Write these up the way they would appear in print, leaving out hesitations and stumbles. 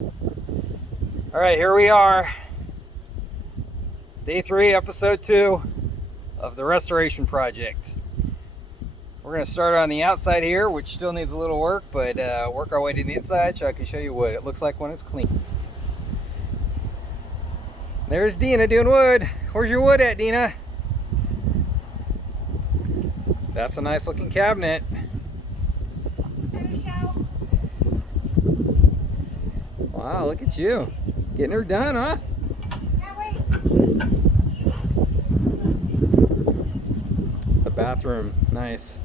All right, here we are. Day 3, episode 2 of the restoration project. We're going to start on the outside here, which still needs a little work, but work our way to the inside so I can show you what it looks like when it's clean. There's Dina doing wood. Where's your wood at, Dina? That's a nice looking cabinet. Wow, look at you. Getting her done, huh? The bathroom, nice.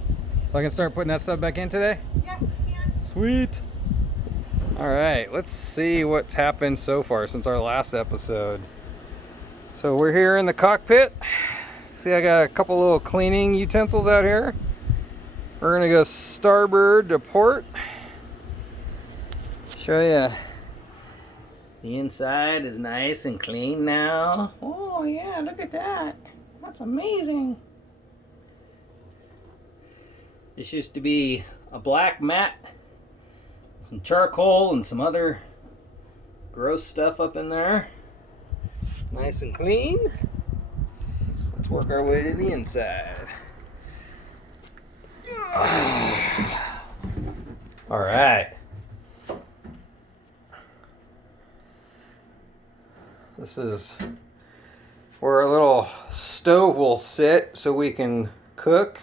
So I can start putting that stuff back in today? Yeah, you can. Sweet. All right, let's see what's happened so far since our last episode. So we're here in the cockpit. See, I got a couple little cleaning utensils out here. We're gonna go starboard to port. Show you. The inside is nice and clean now. Oh yeah, look at that. That's amazing. This used to be a black mat, some charcoal and some other gross stuff up in there. Nice and clean. Let's work our way to the inside. All right. This is where a little stove will sit so we can cook.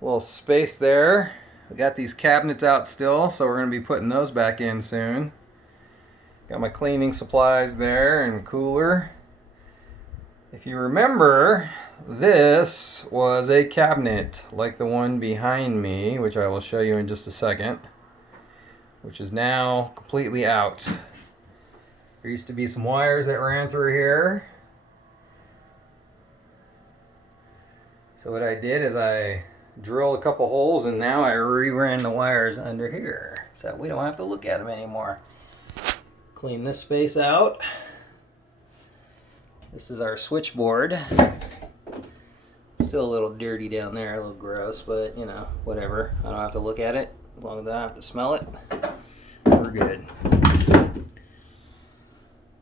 A little space there. We got these cabinets out still, so we're going to be putting those back in soon. Got my cleaning supplies there and cooler. If you remember, this was a cabinet like the one behind me, which I will show you in just a second, which is now completely out. There used to be some wires that ran through here. So what I did is I drilled a couple holes and now I reran the wires under here so we don't have to look at them anymore. Clean this space out. This is our switchboard. Still a little dirty down there, a little gross, but you know, whatever. I don't have to look at it as long as I don't have to smell it. We're good.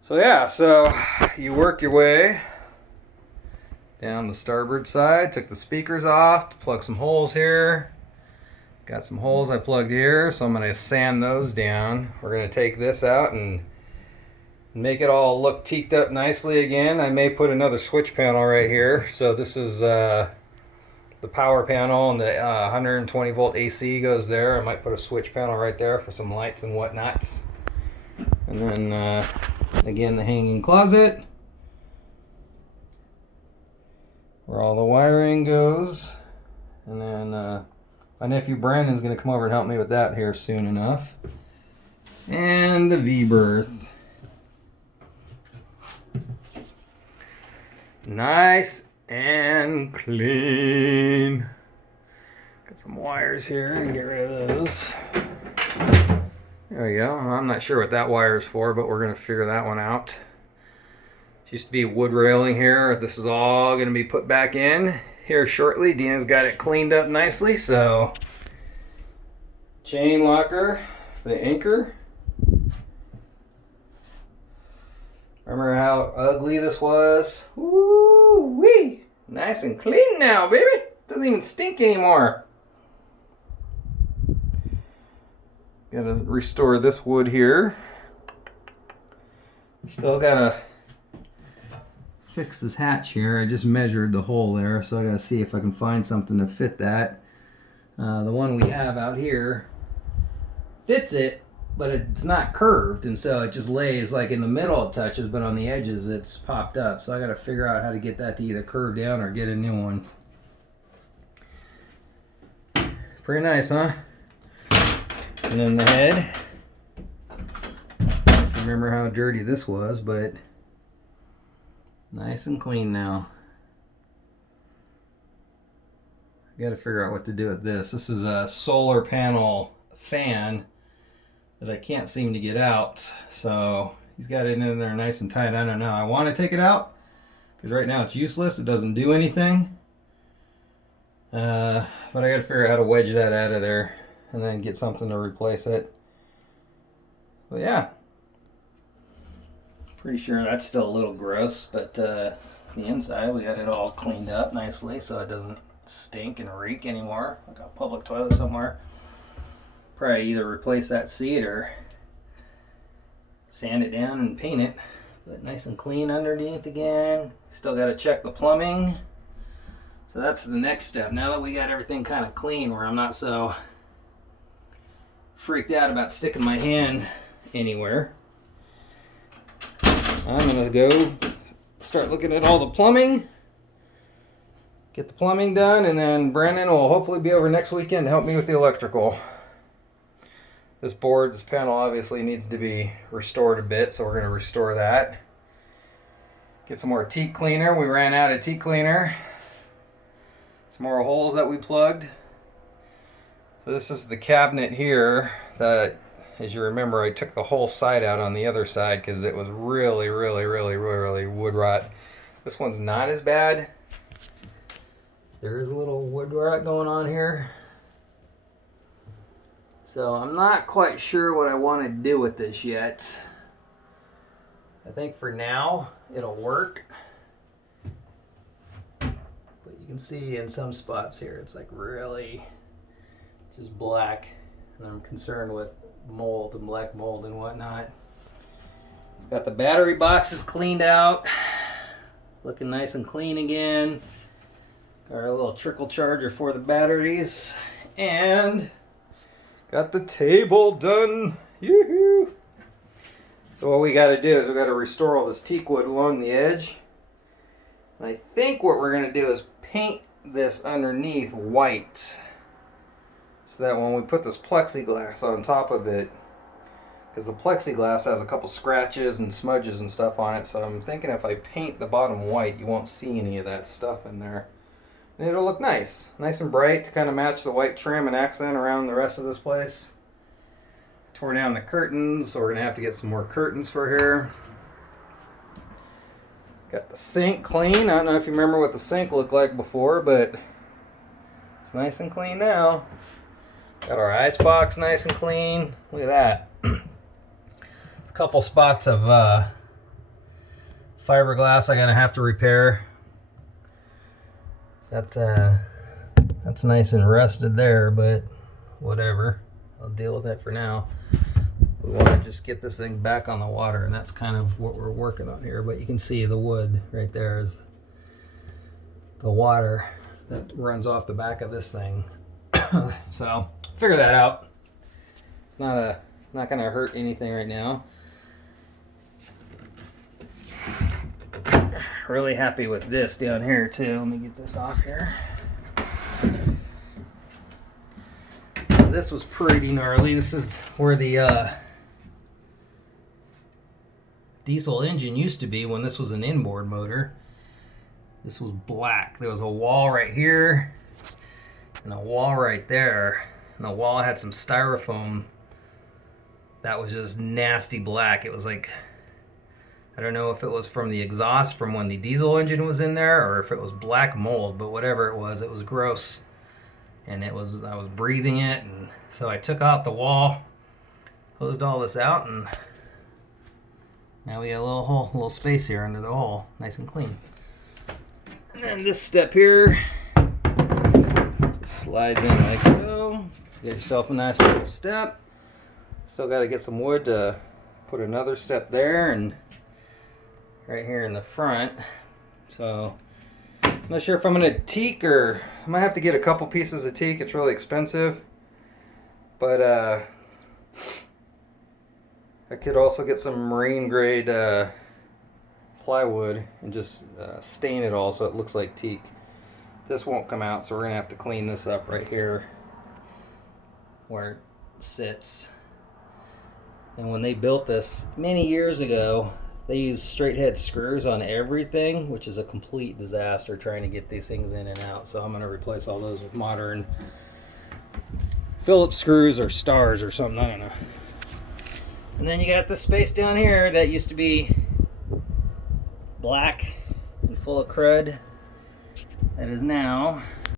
So yeah, so you work your way down the starboard side. Took the speakers off to plug some holes here. Got some holes I plugged here, so I'm going to sand those down. We're going to take this out and make it all look teaked up nicely again. I may put another switch panel right here. So this is the power panel, and the 120 volt AC goes there. I might put a switch panel right there for some lights and whatnots. And then again, the hanging closet where all the wiring goes. And then my nephew Brandon's going to come over and help me with that here soon enough. And the V-berth. Nice and clean. Got some wires here and get rid of those. There we go. I'm not sure what that wire is for, but we're going to figure that one out. Used to be a wood railing here. This is all going to be put back in here shortly. Dina's got it cleaned up nicely. So, chain locker for the anchor. Remember how ugly this was? Woo-wee! Nice and clean now, baby. Doesn't even stink anymore. Gotta restore this wood here. Still gotta fix this hatch here. I just measured the hole there, so I gotta see if I can find something to fit that. The one we have out here fits it, but it's not curved, and so it just lays like in the middle it touches, but on the edges it's popped up. So I gotta figure out how to get that to either curve down or get a new one. Pretty nice, huh? And then the head. Remember how dirty this was, but nice and clean now. Got to figure out what to do with this. This is a solar panel fan that I can't seem to get out. So he's got it in there nice and tight. I don't know. I want to take it out because right now it's useless. It doesn't do anything. But I got to figure out how to wedge that out of there and then get something to replace it. But yeah, Pretty sure that's still a little gross, but the inside we got it all cleaned up nicely so it doesn't stink and reek anymore like a public toilet somewhere. Probably either replace that seat or sand it down and paint it. But nice and clean underneath again. Still got to check the plumbing. So that's the next step. Now that we got everything kind of clean where I'm not so freaked out about sticking my hand anywhere, I'm gonna go start looking at all the plumbing, get the plumbing done, and then Brandon will hopefully be over next weekend to help me with the electrical. This panel obviously needs to be restored a bit, so we're gonna restore that. Get some more teak cleaner. We ran out of teak cleaner. Some more holes that we plugged. So this is the cabinet here that, as you remember, I took the whole side out on the other side because it was really wood rot. This one's not as bad. There is a little wood rot going on here. So I'm not quite sure what I want to do with this yet. I think for now it'll work. But you can see in some spots here it's like really just black. And I'm concerned with mold and black mold and whatnot. Got the battery boxes cleaned out, looking nice and clean again. Got our little trickle charger for the batteries, and got the table done. Yoo-hoo! So what we got to do is we got to restore all this teak wood along the edge. And I think what we're going to do is paint this underneath white, so that when we put this plexiglass on top of it, because the plexiglass has a couple scratches and smudges and stuff on it, so I'm thinking if I paint the bottom white, you won't see any of that stuff in there. And it'll look nice and bright to kind of match the white trim and accent around the rest of this place. Tore down the curtains, so we're going to have to get some more curtains for here. Got the sink clean. I don't know if you remember what the sink looked like before, but it's nice and clean now. Got our ice box nice and clean. Look at that. A couple spots of fiberglass I'm gonna have to repair. That's nice and rusted there, but whatever. I'll deal with it for now. We want to just get this thing back on the water, and that's kind of what we're working on here. But you can see the wood right there is the water that runs off the back of this thing. So figure that out. It's not going to hurt anything right now. Really happy with this down here too. Let me get this off here. This was pretty gnarly. This is where the diesel engine used to be when this was an inboard motor. This was black. There was a wall right here and a wall right there. And the wall had some styrofoam that was just nasty black. It was like, I don't know if it was from the exhaust from when the diesel engine was in there or if it was black mold, but whatever it was gross. And I was breathing it, and so I took out the wall, closed all this out, and now we got a little space here under the hole, nice and clean. And then this step here just slides in like so. Get yourself a nice little step. Still got to get some wood to put another step there, and right here in the front. So I'm not sure if I'm going to teak, or I might have to get a couple pieces of teak. It's really expensive. But I could also get some marine grade plywood and just stain it all so it looks like teak. This won't come out, so we're going to have to clean this up right here where it sits. And when they built this many years ago, they use straight head screws on everything, which is a complete disaster trying to get these things in and out. So I'm going to replace all those with modern Phillips screws or stars or something, I don't know. And then you got the space down here that used to be black and full of crud. That is now